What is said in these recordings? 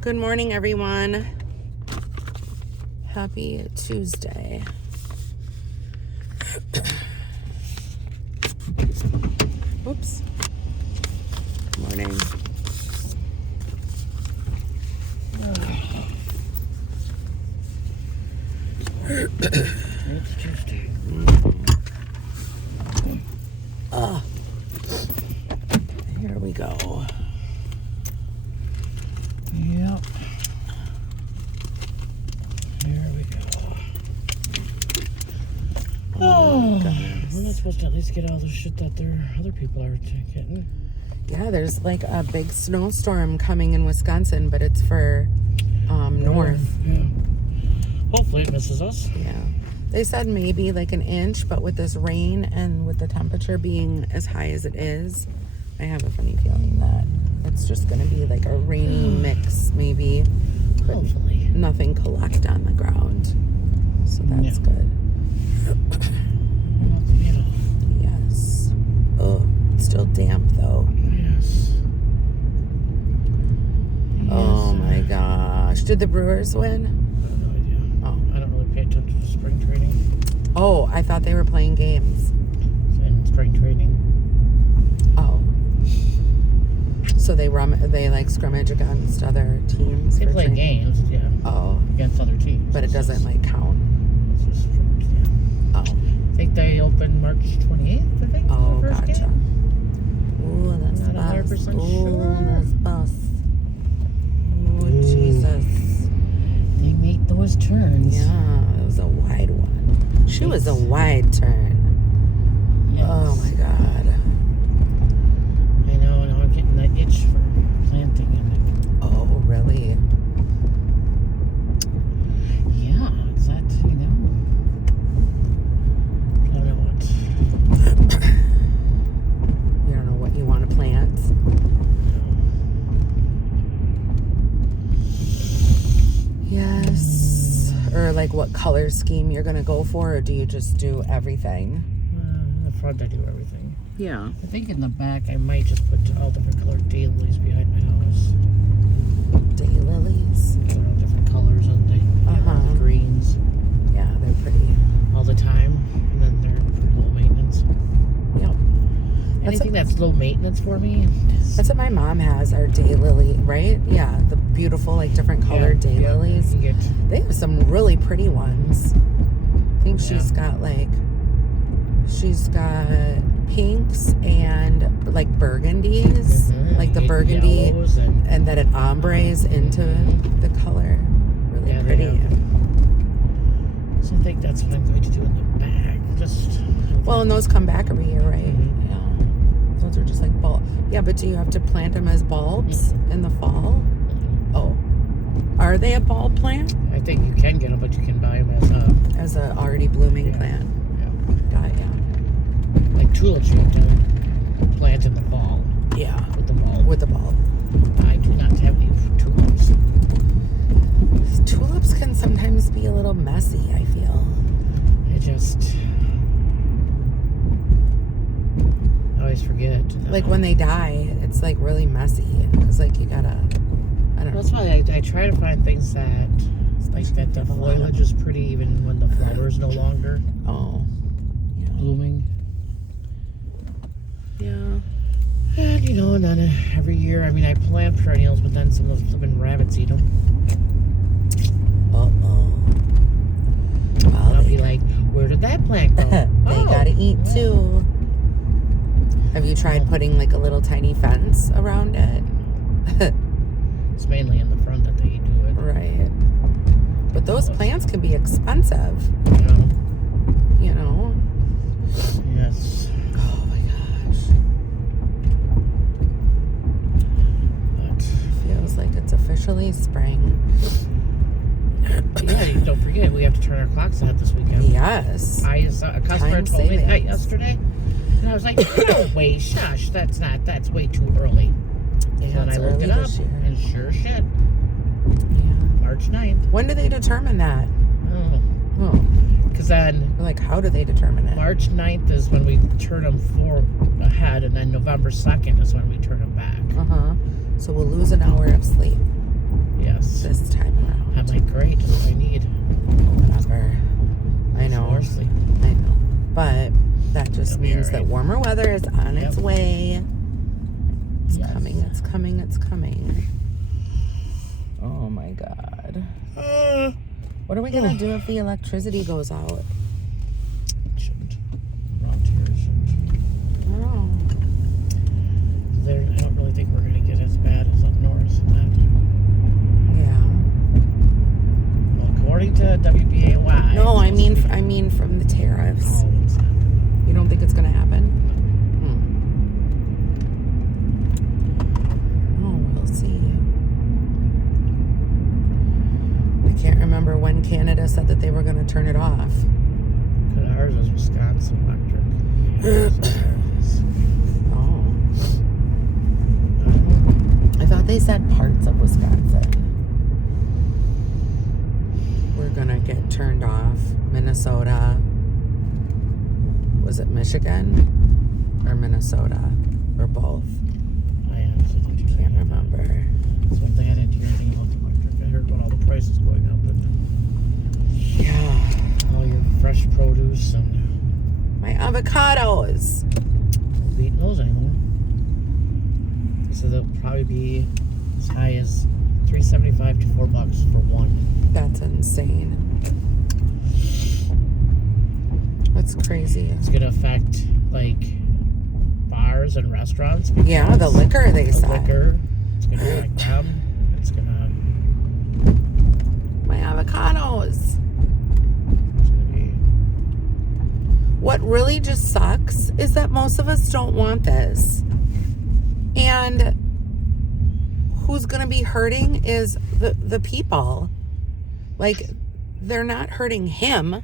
Good morning, everyone. Happy Tuesday. Oops. Morning. It's Tuesday. Here we go. Yep. There we go. Oh, we're not supposed to at least get all the shit that other people are getting. yeah, there's like a big snowstorm coming in Wisconsin, but it's for north. Yeah. Hopefully it misses us. Yeah. They said maybe like an inch, but with this rain and with the temperature being as high as it is, I have a funny feeling that it's just going to be like a rainy mix, maybe. But Hopefully. nothing collect on the ground. So that's good. Nothing at all. Yes. Oh, it's still damp though. Yes. Oh my gosh. Did the Brewers win? I have no idea. Oh. I don't really pay attention to spring training. Oh, I thought they were playing games. And spring training. Oh. So they like scrimmage against other teams? They for play training? games, yeah. Oh. Against other teams. But it doesn't like count. It's just yeah. Oh. I think they open March 28th, I think. Oh, the first gotcha. Game. Ooh, that's Not bus. 100% Ooh, sure. that's bus. Ooh, Jesus. They make those turns. Yeah, it was a wide one. She was a wide turn. Yes. Oh my God. I know, and I'm getting that itch for planting in Oh, really? it. Yeah, is that, I don't know what. You don't know what you want to plant? Yes. Or like what color scheme you're going to go for, or do you just do everything? In the front, I do everything. Yeah. I think in the back, I might just put all different colored daylilies behind my house. Daylilies? They're all different colors, and they have the greens Yeah, they're pretty. all the time. And then they're pretty low maintenance. Yep. Anything that's low maintenance for me. That's what my mom has, our daylily, right? Yeah, the beautiful, like, different colored daylilies. Yeah, They have some really pretty ones. I think she's got pinks and like burgundies, like the burgundy, and then it ombres into the color. Really pretty. So I think that's what I'm going to do in the back. Well, and those come back every year, right? Mm-hmm. Yeah. Those are just like bulbs. Yeah, but do you have to plant them as bulbs in the fall? Oh. Are they a bulb plant? I think you can get them, but you can buy them as a already blooming plant. Yeah. Got it, yeah. Like tulips you have to plant in the fall. Yeah. With the bulb. With the bulb. I do not have any tulips. Tulips can sometimes be a little messy, I feel. I always forget. Like when they die, it's like really messy. Because like you gotta, I don't know. That's why I try to find things that, like that the foliage is pretty even when the flower is no longer blooming. Yeah. And and then every year, I mean, I plant perennials, but then some of the flipping rabbits eat them. Well, I'll be like, where did that plant go? They gotta eat too. Have you tried putting like a little tiny fence around it? It's mainly in the front that they do it. Right. But those plants can be expensive. You know? Yes. Oh my gosh. But feels like it's officially spring. yeah, don't forget, we have to turn our clocks ahead this weekend. Yes. A customer told me that yesterday. And I was like, no way, shush, that's way too early. Yeah, So then I looked it up, and sure shit. Yeah. March 9th. When do they determine that? Oh. Because then... Like, how do they determine it? March 9th is when we turn them ahead, and then November 2nd is when we turn them back. So we'll lose an hour of sleep. Yeah. just means that warmer weather is on its way. It's coming, it's coming, it's coming. Oh my God. What are we going to do if the electricity goes out? It shouldn't. Around here it shouldn't. Oh. I don't really think we're going to get as bad as up north. Yeah. Well, according to WBAY. No, I mean from the tariffs. Oh, it's not gonna. You don't think it's going to happen? Oh, we'll see. I can't remember when Canada said that they were going to turn it off. Because ours is Wisconsin Electric. Oh. I thought they said parts of Wisconsin were going to get turned off. Minnesota. Was it Michigan or Minnesota or both? I honestly Can't remember. That's one thing I didn't hear anything about the electric. I heard about all the prices going up and all your fresh produce and My avocados. won't be eating those anymore. So they'll probably be as high as $3.75 to $4 for one. That's insane. That's crazy. It's gonna affect like bars and restaurants. Yeah, the liquor they said. Liquor. It's gonna affect them. It's gonna. My avocados. It's gonna be. What really just sucks is that most of us don't want this. And who's going to be hurting is the people. Like, they're not hurting him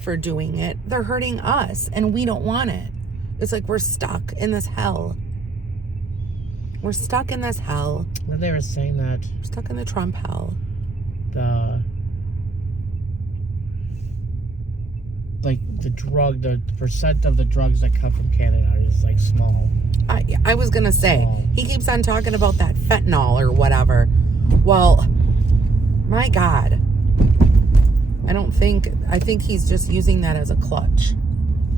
for doing it. They're hurting us, and we don't want it. It's like we're stuck in this hell. We're stuck in this hell. Then they were saying that We're stuck in the Trump hell. the percent of the drugs that come from Canada is like small. I was going to say, Small. he keeps on talking about that fentanyl or whatever. Well, my God. I think he's just using that as a clutch.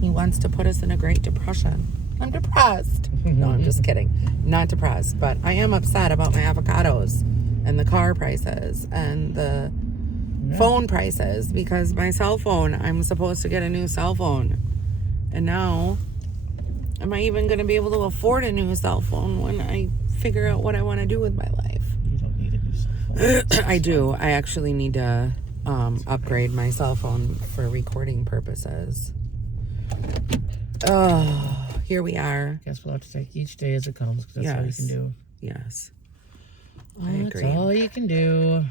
He wants to put us in a Great Depression. I'm depressed. No, I'm just kidding. Not depressed, but I am upset about my avocados and the car prices and the phone prices, because my cell phone, I'm supposed to get a new cell phone. And now, am I even going to be able to afford a new cell phone when I figure out what I want to do with my life? You don't need a new cell phone. I do. I actually need to upgrade my cell phone for recording purposes. Oh, here we are. Guess we'll have to take each day as it comes, because that's all you can do. Yes. That's all you can do.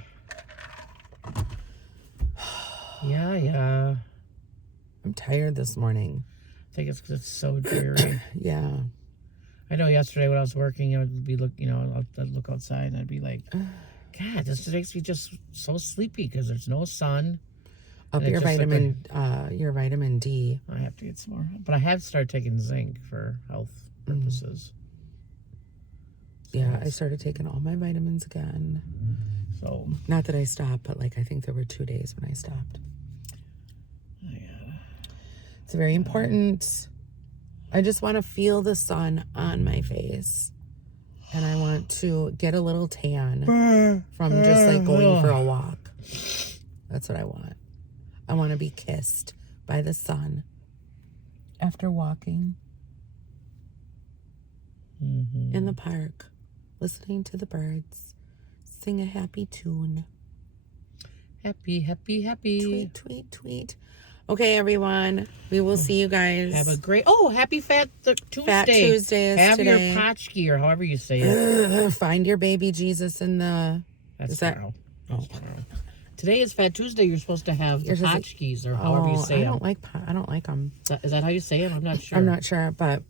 Yeah. I'm tired this morning. I think it's because it's so dreary. Yeah. I know yesterday when I was working, I would be I'd look outside and I'd be like, God, this makes me just so sleepy because there's no sun. Up your vitamin D. I have to get some more. But I have started taking zinc for health purposes. Yeah, I started taking all my vitamins again. So, not that I stopped, but like I think there were 2 days when I stopped. Yeah. It's very important. I just want to feel the sun on my face. And I want to get a little tan from just like going for a walk. That's what I want. I want to be kissed by the sun after walking in the park, listening to the birds, sing a happy tune. Happy. Tweet, tweet, tweet. Okay, everyone. We will see you guys. Have a great... happy Fat Tuesday. Fat Tuesday is Have today. your potchki, or however you say it. Find your baby Jesus in the... That's is that... tomorrow. That's tomorrow. Today is Fat Tuesday. You're supposed to have the potchkis, or however you say them. I don't like them. Is that how you say it? I'm not sure. I'm not sure, but...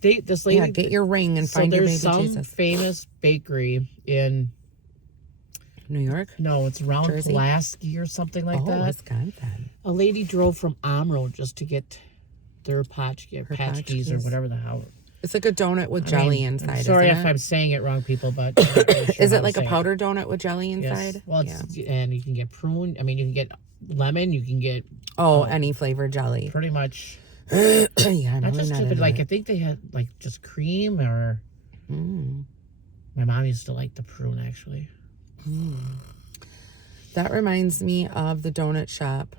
This lady... get your ring and find your baby Jesus. There's some famous bakery in... New York? No, it's around Jersey? Pulaski or something like that. Wisconsin. A lady drove from Omro just to get their patchkis or whatever the hell. It's like a donut with jelly inside. I'm sorry if I'm saying it wrong, people, but I'm not really sure is it like a powder donut with jelly inside? Yes. Well, and you can get prune. I mean, you can get lemon. You can get any flavored jelly. Pretty much Yeah, I'm Not really just not stupid. into Like, it. I think they had, like, just cream or... My mom used to like the prune, actually. That reminds me of the donut shop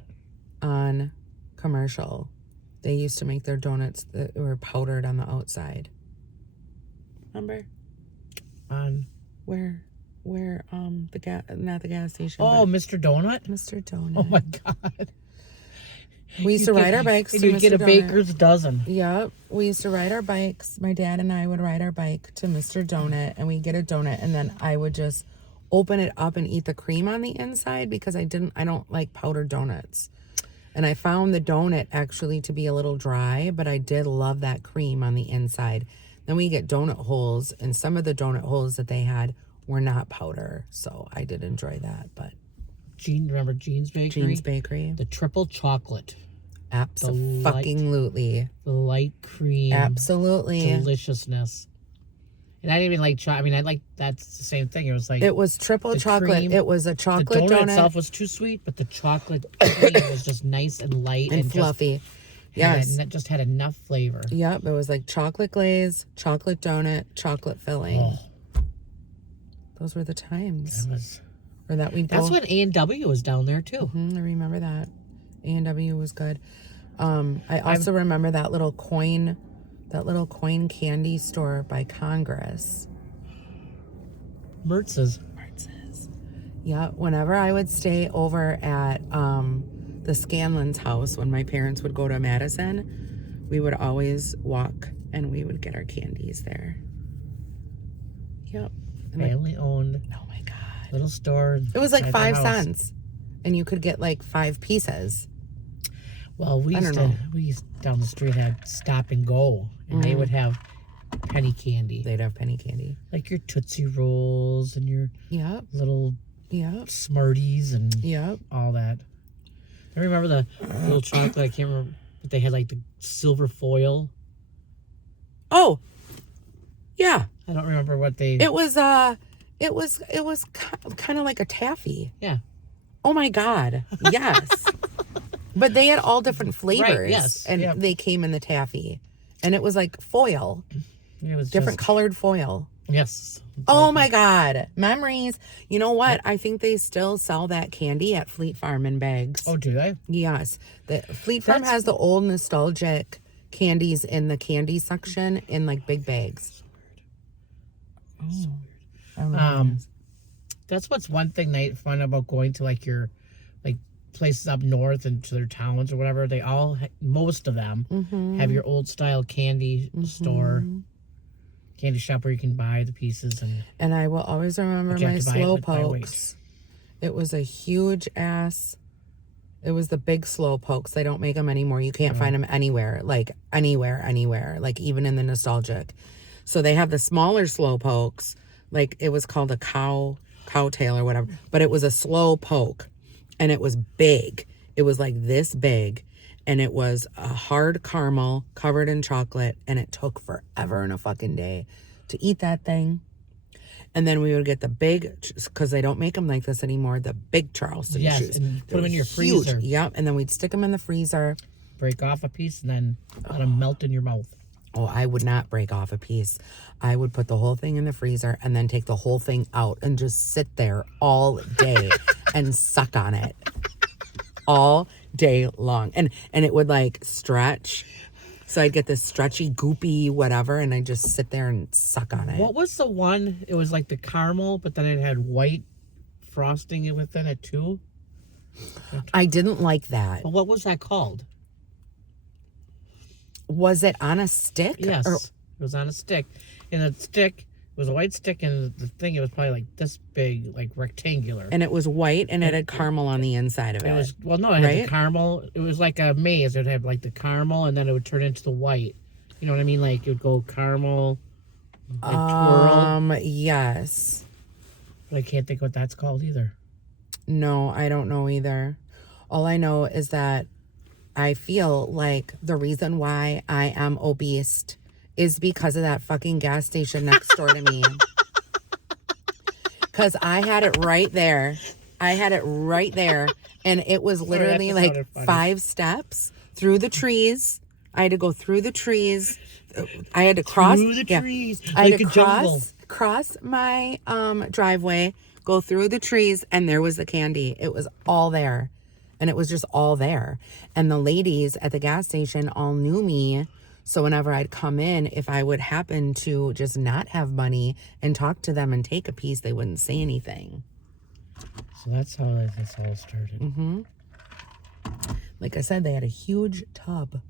on Commercial. They used to make their donuts that were powdered on the outside. Remember? On... Where, the gas, not the gas station. Oh, but Mr. Donut? Mr. Donut. Oh, my God. We used to ride our bikes and to you Mr. get a Donut. baker's dozen. Yep. We used to ride our bikes. My dad and I would ride our bike to Mr. Donut, and we'd get a donut, and then I would just open it up and eat the cream on the inside because I don't like powdered donuts. And I found the donut actually to be a little dry, but I did love that cream on the inside. Then we get donut holes, and some of the donut holes that they had were not powder, so I did enjoy that. But Remember Jean's Bakery? Jean's Bakery, The triple chocolate. absolutely, The light cream. absolutely, Deliciousness. And I didn't even like chocolate. I mean, I like that's the same thing. It was like it was triple chocolate. cream, It was a the chocolate donut donut itself was too sweet, but the chocolate cream was just nice and light and fluffy. Yes. It just had enough flavor. Yep. It was like chocolate glaze, chocolate donut, chocolate filling. Oh, Those were the times. that was. Or that we'd That's go. when A&W was down there too. I remember that. A&W was good. I also remember that little coin candy store by Congress. Mertz's. Yeah, whenever I would stay over at the Scanlon's house when my parents would go to Madison, we would always walk and we would get our candies there. Yep. And Family owned. oh my God. Little store. It was like inside the 5 house. cents. And you could get like 5 pieces. Well, we used down the street had Stop and Go, and they would have penny candy, They'd have penny candy. like your Tootsie Rolls and your Yep. little Yep. Smarties and Yep. all that. I remember the little chocolate. I can't remember, but they had like the silver foil. Oh. Yeah. I don't remember what they. It was kind of like a taffy. Yeah. Oh my God. Yes. But they had all different flavors. Right, yes, And yep. they came in the taffy. And it was like foil. It was Different colored foil. Yes. Oh my God. Memories. You know what? I think they still sell that candy at Fleet Farm in bags. Oh, do they? Yes. The Fleet Farm That's- has the old nostalgic candies in the candy section in like big bags. So I don't know what it is. That's what's one thing they fun about going to like your like places up north and to their towns or whatever. They all most of them have your old style candy store, candy shop where you can buy the pieces And I will always remember But you have my to buy it slow by weight. pokes. It was a huge ass. It was the big slow pokes. They don't make them anymore. You can't find them anywhere. Like anywhere. Like even in the nostalgic. So they have the smaller slow pokes. Like it was called a cowtail or whatever. But it was a slow poke. And it was big. It was like this big. And it was a hard caramel covered in chocolate. And it took forever and a fucking day to eat that thing. And then we would get the big, because they don't make them like this anymore, the big Charleston yes, chews. and put them in your Huge. freezer. Yep. And then we'd stick them in the freezer. Break off a piece and then let them melt in your mouth. Oh, I would not break off a piece. I would put the whole thing in the freezer and then take the whole thing out and just sit there all day and suck on it all day long. And it would like stretch. So I'd get this stretchy, goopy, whatever, and I'd just sit there and suck on it. What was the one? It was like the caramel, but then it had white frosting within it too. I didn't like that. But what was that called? Was it on a stick? Yes, Or, it was on a stick. And the stick was a white stick, and the thing it was probably like this big, like rectangular. and it was white, and it had caramel on the inside of it. It was it had right? the caramel. It was like a maze. It would have like the caramel, and then it would turn into the white. You know what I mean? Like it would go caramel, like twirl. Yes. But I can't think what that's called either. No, I don't know either. All I know is that I feel like the reason why I am obese is because of that fucking gas station next door to me. Because I had it right there. And it was literally that like sounded funny. 5 steps through the trees I had to go through the trees. I had to cross Through the trees, I had like to a jungle. cross my driveway, go through the trees, and there was the candy. It was all there, and it was just all there. And the ladies at the gas station all knew me. So whenever I'd come in, if I would happen to just not have money and talk to them and take a piece, they wouldn't say anything. So that's how this all started. Mm-hmm. Like I said, they had a huge tub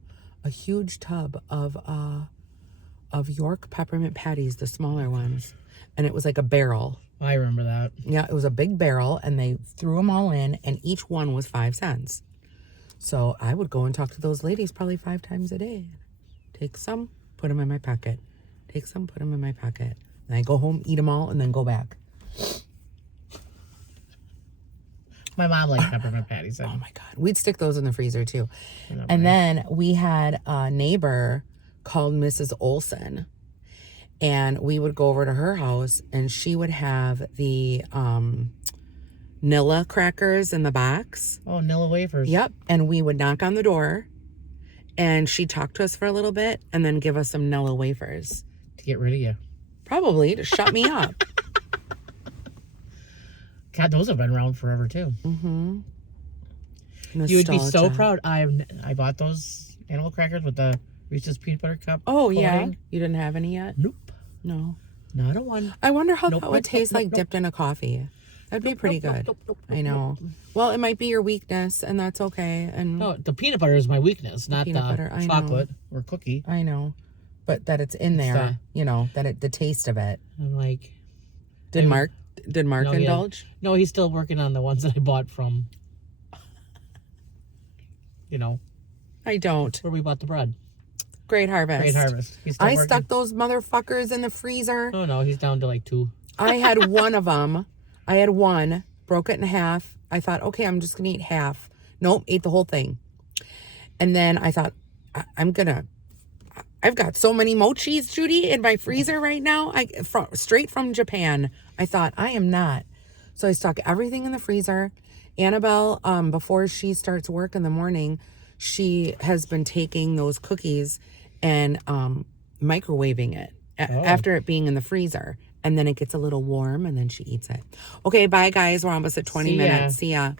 of York peppermint patties, the smaller ones, and it was like a barrel. I remember that. Yeah, it was a big barrel, and they threw them all in, and each one was 5 cents. So I would go and talk to those ladies probably 5 times a day. Take some, put them in my pocket. Take some, put them in my pocket. And I go home, eat them all, and then go back. My mom liked peppermint patties. Oh my God. We'd stick those in the freezer too. And then we had a neighbor called Mrs. Olson. And we would go over to her house, and she would have the Nilla crackers in the box. Oh, Nilla wafers. Yep. And we would knock on the door, and she'd talk to us for a little bit and then give us some Nilla wafers. To get rid of you. Probably to shut me up. God, those have been around forever too. Mm-hmm. You would be so proud. I bought those animal crackers with the Reese's peanut butter cup. Oh, coating. yeah? You didn't have any yet? Nope. No. Not a one. I wonder how that would taste like dipped in a coffee. That'd be pretty good. I know. Well, it might be your weakness, and that's okay. And No, the peanut butter is my weakness, not the peanut butter, I know. chocolate or cookie. I know. But that it's in there, you know, that the taste of it. I'm like... Did Mark indulge? No, he's still working on the ones that I bought from, I don't. where we bought the bread. Great Harvest. Great Harvest. He's still I working. stuck those motherfuckers in the freezer. Oh, no, he's down to like 2. I had one of them. I had one, broke it in half. I thought, okay, I'm just going to eat half. Nope, ate the whole thing. And then I thought, I've got so many mochis, Judy, in my freezer right now. Straight from Japan. I thought, I am not. So I stuck everything in the freezer. Annabelle, before she starts work in the morning, she has been taking those cookies and microwaving it after it being in the freezer. And then it gets a little warm, and then she eats it. Okay, bye, guys. We're almost at 20 minutes. See ya.